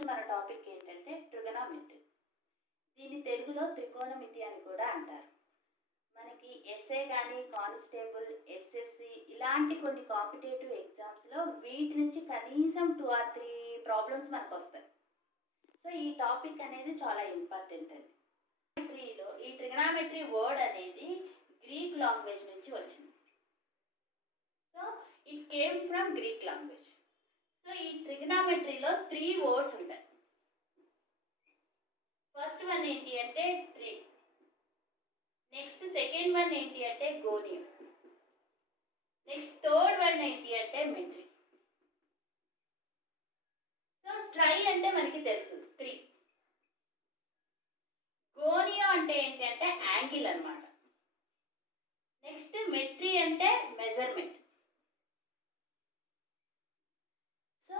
ఈరోజు మన టాపిక్ ఏంటంటే ట్రిగోనోమెట్రీ. దీన్ని తెలుగులో త్రికోణమితి అని కూడా అంటారు. మనకి ఎస్ఏ కానీ కానిస్టేబుల్, ఎస్ఎస్సి ఇలాంటి కొన్ని కాంపిటేటివ్ ఎగ్జామ్స్లో వీటి నుంచి కనీసం 2 or 3 ప్రాబ్లమ్స్ మనకు వస్తాయి. సో ఈ టాపిక్ అనేది చాలా ఇంపార్టెంట్ అండి. ఈ ట్రిగోనోమెట్రీ వర్డ్ అనేది గ్రీక్ లాంగ్వేజ్ నుంచి వచ్చింది. So it came from Greek language. So ఈ ట్రిగోనోమెట్రీలో 3 వర్డ్స్ ఉంటాయి. ఫస్ట్ వన్ ఏంటి అంటే ట్రీ, నెక్స్ట్ సెకండ్ వన్ ఏంటి అంటే గోనియం, నెక్స్ట్ థర్డ్ వన్ ఏంటి అంటే మెట్రీ. సో ట్రై అంటే మనకి తెలుసు 3, గోనియం అంటే ఏంటి అంటే యాంగిల్ అన్నమాట, నెక్స్ట్ మెట్రీ అంటే measurement. So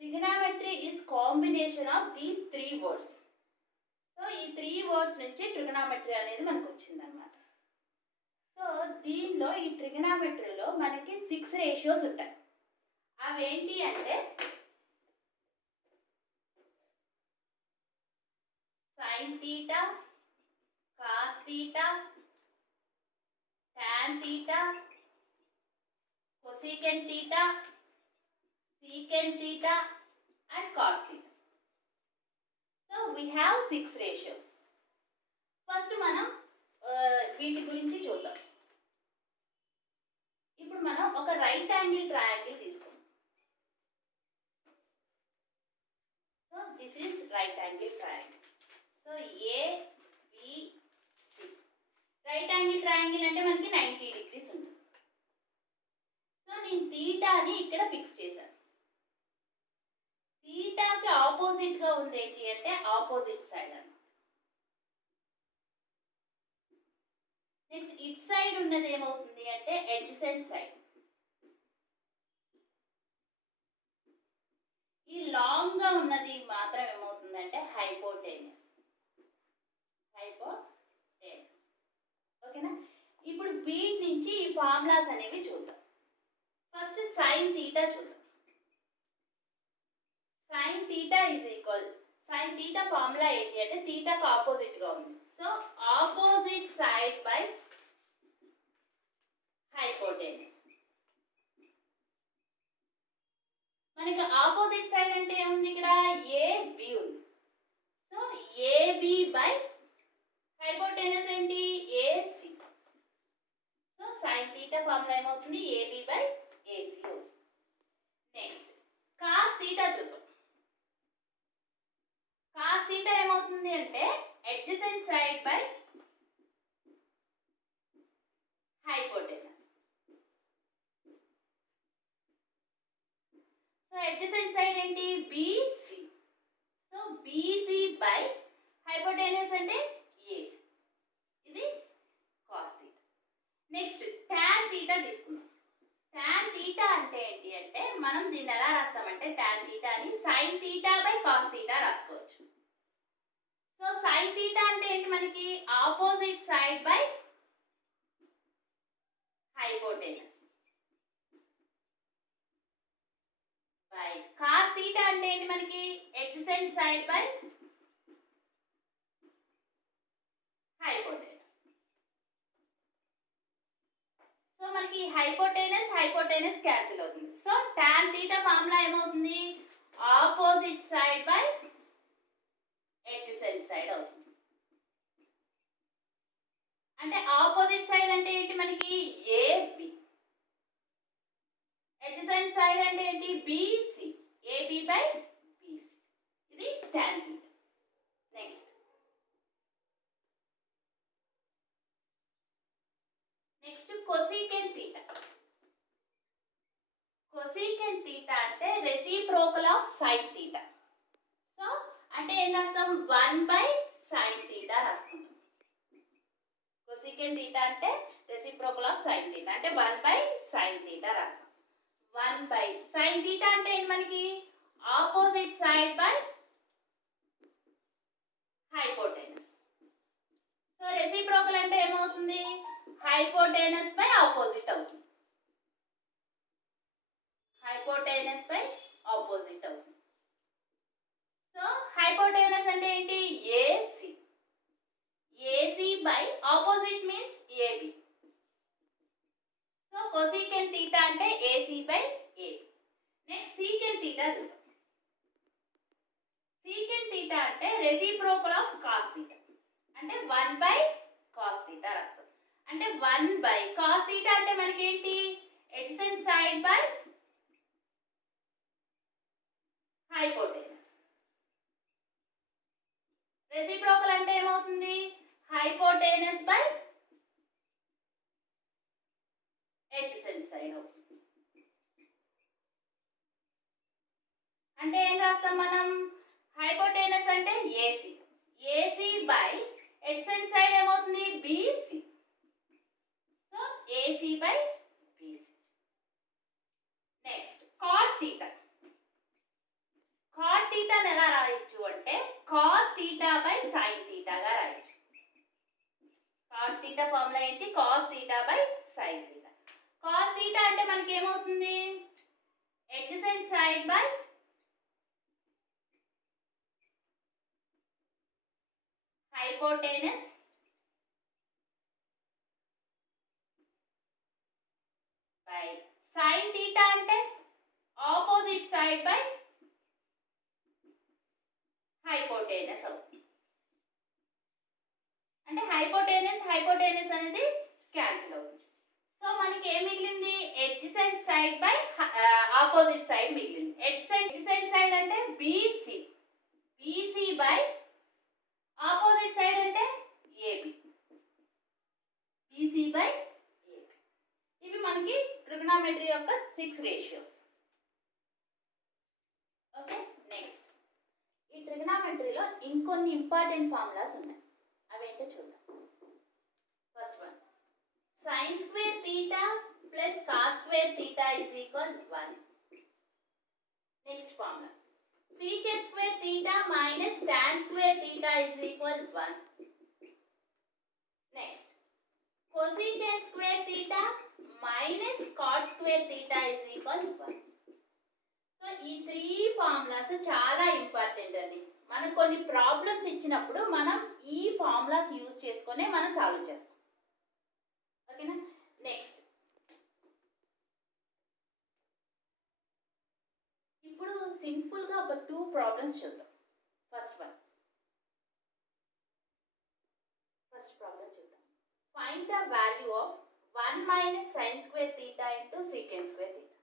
trigonometry is combination of these 3 words. So ఈ 3 వర్డ్స్ నుంచి ట్రిగోనోమెట్రీ అనేది మనకు వచ్చిందనమాట. సో దీనిలో ఈ ట్రిగోనోమెట్రీలో మనకి 6 రేషియోస్ ఉంటాయి. అవేంటి అంటే sine theta, cos theta, tan theta, cosecant theta, secant theta and cot theta. So we have 6 ratios. First మనం వీటి గురించి చూద్దాం. ఇప్పుడు మనం ఒక రైట్ యాంగిల్ ట్రయాంగిల్ తీసుకుందాం. So this is right angle triangle. So ABC right angle triangle అంటే మనకి 90 degrees ఉంటుంది. సో నేను తీటాని ఇక్కడ ఫిక్స్ చేశాను. తీటాకి ఆపోజిట్ గా ఉంది ఏంటి అంటే ఆపోజిట్ సైడ్ అన్న. నెక్స్ట్ ఇట్ సైడ్ ఉన్నది ఏమవుతుంది అంటే ఎడ్జసెంట్ సైడ్. ఈ లాంగ్ గా ఉన్నది మాత్రం ఏమవుతుంది అంటే హైపోటెనస్. ఓకేనా? ఇప్పుడు వీటి నుంచి ఈ ఫార్ములాస్ అనేవి చూద్దాం. ఫస్ట్ సైన్ తీటా చూద్దాం. Sine theta is equal, sign theta formula ఏంటి అంటే తీటాకు ఆపోజిట్ గా ఉంది. So opposite side by hypotenuse. మనకి ఆపోజిట్ సైడ్ అంటే ఏముంది ఇక్కడ ఏబి ఉంది. సో ఏబి బై హైపోటెనస్ ఏంటి AC. So sine theta formula ఏమవుతుంది ఏబి బై ఏసి అవుతుంది. నెక్స్ట్ కాస్ తీటా చూద్దాం. కాస్ తీటా ఏమవుతుంది అంటే adjacent side by hypotenuse. So adjacent side ఏంటి BC. So BC by hypotenuse అంటే ఏసీ. ఇది cos theta. Next tan theta తీసుకుందాం. Tan theta అంటే ఏంటి అంటే మనం దీన్ని ఎలా రాస్తామంటే టాన్ తీటా అని sine theta by cos theta రాసుకోవచ్చు. సో సైన్ తీటా అంటే ఏంటి మనకి opposite side by hypotenuse by cos theta అంటే ఏంటి మనకి adjacent side by hypotenuse. So మనకి హైపోటెనస్ క్యాన్సిల్ అవుతుంది. సో టాన్ తీటా ఫార్ములా ఏమవుతుంది opposite side by adjacent side అవుతుంది. అంటే ఆపోజిట్ సైడ్ అంటే ఏంటి మనకి ఏబి, అడ్జసెంట్ సైడ్ అంటే ఏంటి బీసీ, ఏబి బై బీసీ. ఇది tan theta. Next cosecant theta. Cosecant theta అంటే reciprocal of sine theta. So అంటే ఏం రాస్తాం 1 బై సైన్ తీటా రాసుకుంటాం. కొసీకెంట్ తీటా అంటే రెసిప్రోకల్ ఆఫ్ సైన్ తీటా అంటే 1 బై సైన్ తీటా రాస్తాం. 1 బై సైన్ తీటా అంటే ఏంటి మనకి opposite side by hypotenuse. So reciprocal అంటే ఏమవుతుంది హైపోటెనస్ బై ఆపోజిట్ అవుతుంది. హైపోటెనస్ బై ఆపోజిట్ అవుతుంది. అంటే ఏంటి? AC. AC by opposite means AB. So cosecant theta అంటే AC by AB. Next secant theta చూద్దాం. సీకెంట్ థీటా అంటే రెసిప్రోకల్ ఆఫ్ కాస్ థీటా. అంటే 1 బై కాస్ థీటా రాస్తాం. అంటే 1 బై కాస్ థీటా అంటే మనకి ఏంటి? Adjacent side by hypotenuse. Reciprocal అంటే ఏమవుతుంది? హైపోటెనస్ బై ఎడ్జసెంట్ సైడ్ అవుతుంది. అంటే ఏం రాస్తాం మనం? హైపోటెనస్ అంటే AC. AC by adjacent side ఏమవుతుంది? BC. So AC by BC. Next cot theta. Cot థీటాని ఎలా రాయొచ్చు అంటే కాస్ థీటా బై సైన్ థీటాగా రాయొచ్చు. కాట్ థీటా ఫార్ములా ఏంటి? Cos theta by sine theta. Cos theta అంటే మనకి ఏమవుతుంది? Adjacent side by hypotenuse by sine theta అంటే ఆపోజిట్ సైడ్ బై హైపోటెనస్ అవుతుంది. అంటే హైపోటెనస్ అనేది క్యాన్సిల్ అవుతుంది. సో మనకి ఏం మిగిలింది? Adjacent side by opposite side మిగిలింది. ఎడ్జసెంట్ సైడ్ అంటే BC. BC by opposite side అంటే ఏబి. BC by AB. ఇవి మనకి ట్రిగనామెట్రీ యొక్క 6 రేషియోస్. ఓకే. నెక్స్ట్ ఈ ట్రిగనామెట్రీలో ఇంకొన్ని ఇంపార్టెంట్ ఫార్ములాస్ ఉన్నాయి. అవేంటో చూద్దాం. First one, sign square theta plus cos square theta is equal 1. Next formula secant square theta minus tan square theta is equal 1. Next, cosecant square theta minus cot square theta is equal 1. So ఈ 3 formulas చాలా important అండి. మనకు కొన్ని problems ఇచ్చినప్పుడు మనం ఈ formulas use చేసుకొని మనం సాల్వ్ చేస్తాం. ఓకేనా? నెక్స్ట్, ఇప్పుడు సింపుల్గా ఒక 2 ప్రాబ్లమ్స్ చూద్దాం. ఫస్ట్ ప్రాబ్లం చూద్దాం. Find the value of 1 minus sine square theta into secant square theta.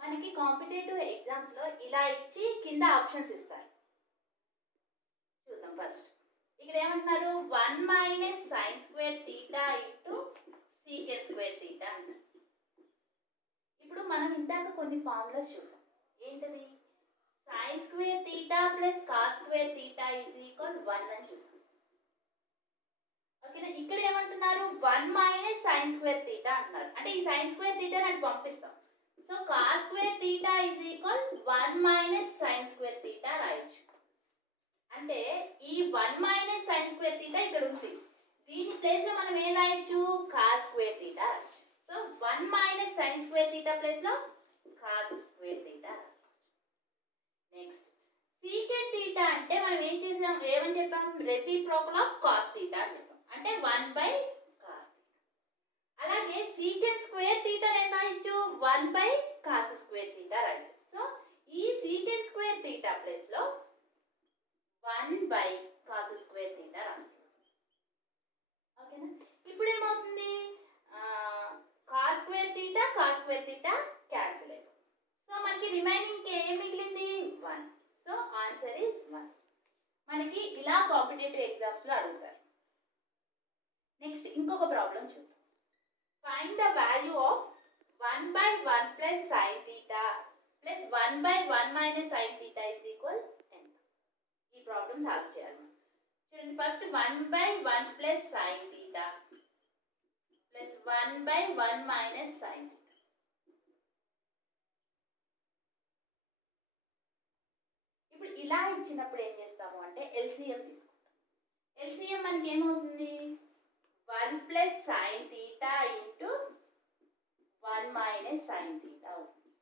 మనకి కాంపిటేటివ్ ఎగ్జామ్స్లో ఇలా ఇచ్చి కింద ఆప్షన్స్ ఇస్తారు. చూద్దాం. ఫస్ట్ ఇక్కడ ఏమంటున్నారు? 1 minus sine square theta into secant square theta అంటారు. ఇప్పుడు మనం ఇందాక కొన్ని ఫార్ములాస్ చూసాం. ఏంటది? Sign square theta plus cos square theta is equal 1 అని చూసాం. ఓకేనా? ఇక్కడ ఏమంటున్నారు? 1 మైనస్ సైన్ స్క్వేర్ థీటా అంటున్నారు. అంటే ఈ సైన్ స్క్వేర్ థీటా నాకు పంపిస్తాం. So cos square theta is equal 1 minus sine square theta రాయొచ్చు. అంటే ఈ 1 మైనస్ సైన్ స్క్వేర్ థీటా ఇక్కడ ఉంది. దీని ప్లేస్ లో మనం ఏం రాయొచ్చు? కాస్ స్క్వేర్ థీటా రాయొచ్చు. So 1 minus sine square theta place లో cos square theta. Next, secant theta అంటే మనం ఏమని చెప్పాం? రెసిప్రోకల్ ఆఫ్ కాస్ థీటా అని చెప్పాం. అంటే 1 బై కాస్ థీటా. అలాగే సీకెంట్ స్క్వేర్ థీటా ఏం రాయొచ్చు? 1 బై కాస్ స్క్వేర్ థీటా రాయొచ్చు. సో ఈ సీకెంట్ స్క్వేర్ థీటా ప్లేస్ లో 1 బై కాస్ స్క్వేర్ థీటా రాస్తాం. ఓకేనా? ఇప్పుడు ఏమవుతుంది? కాస్ స్క్వేర్ థీటా క్యాన్సిల్ అయిపోతుంది. సో మనకి రిమైనింగ్ ఏం మిగిలింది? 1. So answer is 1. మనకి ఇలా కాంపిటేటివ్ ఎగ్జామ్స్లో అడుగుతారు. నెక్స్ట్ ఇంకొక ప్రాబ్లం చూద్దాం. Find the value of 1 by 1 plus sine theta plus 1 by 1 minus sine theta is equal ఎంత? ఈ ప్రాబ్లం సాల్వ్ చేయాలి. చూడండి. First 1 by 1 plus sine theta plus 1 by 1 minus sine theta. ఇప్పుడు ఇలా ఇచ్చినప్పుడు ఏం చేస్తాము అంటే ఎల్సిఎం తీసుకుంటాం. ఎల్సిఎం మనకి ఏమవుతుంది? 1 plus sine theta into 1 minus sine theta అవుతుంది.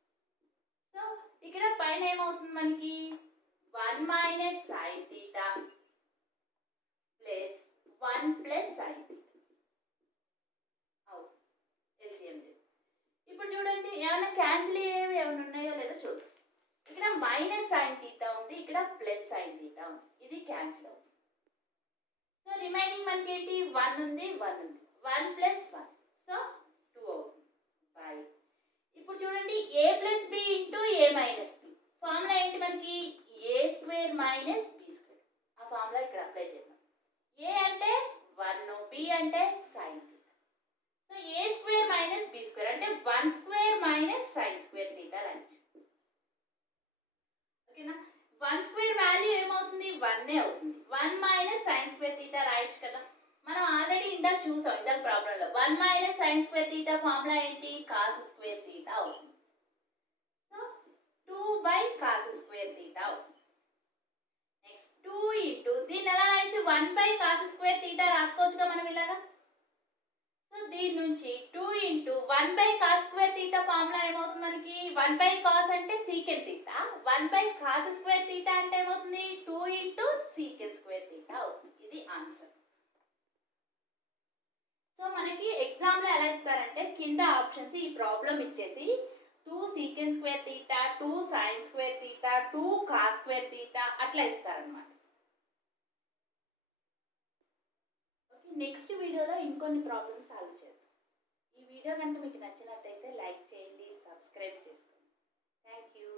సో ఇక్కడ పైన ఏమవుతుంది మనకి? 1 1 minus sine theta plus 1 plus sine theta. LCM చేస్తాం. ఇప్పుడు చూడండి ఏమైనా క్యాన్సిల్ అయ్యేవి ఏమైనా ఉన్నాయో లేదో చూద్దాం. ఇక్కడ మైనస్ సైన్ థీటా ఉంది, ఇక్కడ ప్లస్ సైన్ థీటా ఉంది, ఇది క్యాన్సిల్ అవుతుంది. సో రిమైనింగ్ మనకి ఏంటి 1 ఉంది 1 ఉంది, 1 ప్లస్ 1 సో 2 అవుతుంది బై. ఇప్పుడు చూడండి ఏ ప్లస్ బి ఇంటూ ఏ మైనస్ బి. ఫార్ములా ఏంటి మనకి ఏ స్క్వేర్ మైనస్ బి స్క్వేర్. ఆ ఫార్ములా ఇక్కడ అప్లై చేద్దాం. ఏ అంటే 1, బి అంటే సైన్ థీటా. సో ఏ స్క్వేర్ మైనస్ బి స్క్వేర్ అంటే 1 square minus sine square theta రాయొచ్చు. ఓకేనా? 1 స్క్వేర్ వాల్యూ ఏమవుతుంది 1 అవుతుంది. 1 మైనస్ సైన్ స్క్వేర్ థీటా రాయొచ్చు కదా. మనం ఆల్రెడీ ఇందాక చూసాం ఇందాక ప్రాబ్లంలో 1 minus sine square theta formula ఏంటి కాస్ స్క్వేర్ థీటా అవుతుంది. So 2 by cos square theta అవుతుంది. నెక్స్ట్ 2 ఇంటూ దీన్ని ఎలా రాయొచ్చు 1 బై కాస్ స్క్వేర్ థీటా రాసుకోవచ్చుగా మనం ఇలాగా. సో దీని నుంచి 2 into 1 by cos square theta formula ఏమవుతుంది మనకి 1 బై కాస్ అంటే secant theta, 1 by cos square theta అంటే ఏమవుతుంది 2 ఇంటూ సీకెంట్ స్క్వేర్ థీటా అవుతుంది. ఇది ఆన్సర్. సో మనకి ఎగ్జామ్లో ఎలా ఇస్తారంటే కింద ఆప్షన్స్ ఈ ప్రాబ్లం ఇచ్చేసి 2 secant square theta, 2 sign square theta, 2 cos square theta అట్లా ఇస్తారనమాట. నెక్స్ట్ వీడియోలో ఇంకొన్ని ప్రాబ్లమ్స్ సాల్వ్ చేద్దాం. ఈ వీడియో కనుక మీకు నచ్చినట్టయితే లైక్ చేయండి, సబ్స్క్రైబ్ చేసుకోండి. Thank you.